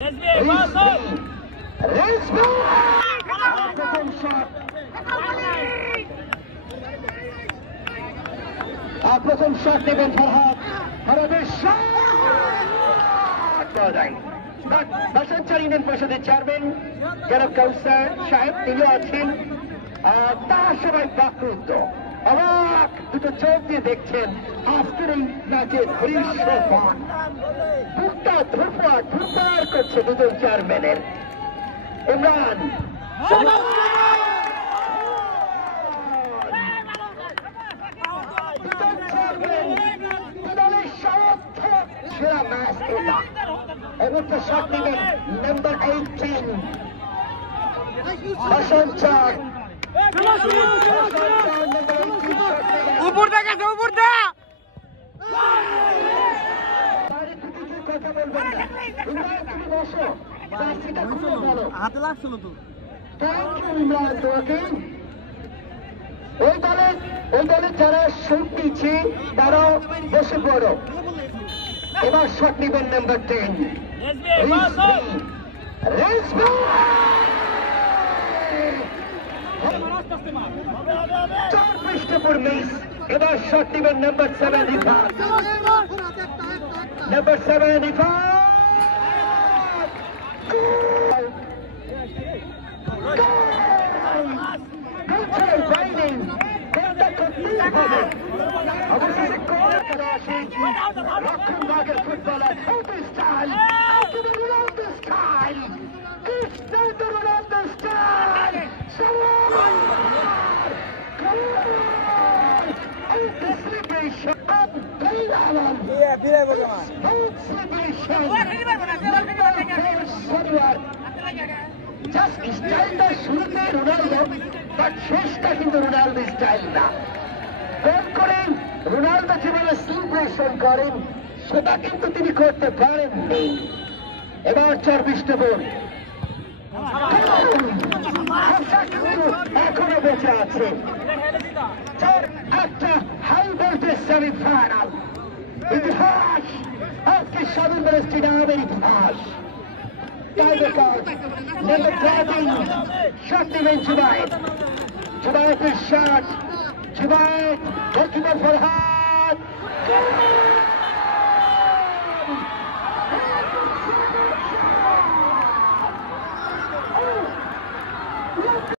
প্রথম শট নেবেন ফরহাদের বাসানচার ইউনিয়ন পরিষদের চেয়ারম্যান জনাব কাউসার সাহেব তিনি আছেন। তার সবাই বাক্রুদ্ধ অবাক দুটো চোখ দিয়ে দেখছেন আজকের এই ম্যাচের দৃশ্যমান। বুকটা ধুরপার করছে দুজন চেয়ারম্যানের। ইমরান সেরা ম্যাচ এটা। এমনটা শট নেবেন নাম্বার 18 বাসানচার। উপর দেখাচ্ছে উপর দা কথা বলবেন না। ইমরান তুমি বসো, জার্সিটা খুলে বলো। হাতে লাগছিল তো। থ্যাংক ইউ ইমরান তোমাকে। ওই দলে যারা শুট নিচ্ছে তারাও বসে পড়ো। এবার শট নেবেন নাম্বার 10 চার পৃষ্ঠপুর মিস। এবার শট নেবেন নাম্বার 7 রিফাত। নাম্বার 7 রিফাত অবশেষে গোল করে আসে রক্ষণভাগের footballer style. Ronaldo style, Cristiano Ronaldo style. celebration just স্টাইলটা শুরুতে রোনাল্ডো, বাট শেষটা কিন্তু রোনাল্ডো স্টাইল না। গোল করেন রোনাল্ডো যেভাবে সেলিব্রেশন করেন সেটা কিন্তু তিনি করতে পারেননি। এবার 4 পৃষ্ঠপুর এখনো বেঁচে আছে। একটা হাই ভোল্টেজ সেমিফাইনাল ইতিহাস, আজকে স্বাধীন স্টেডিয়ামের ইতিহাস। শট নেবেন জুবায়েতের শট। জুবায়েত গোলকিপার ফরহাদ।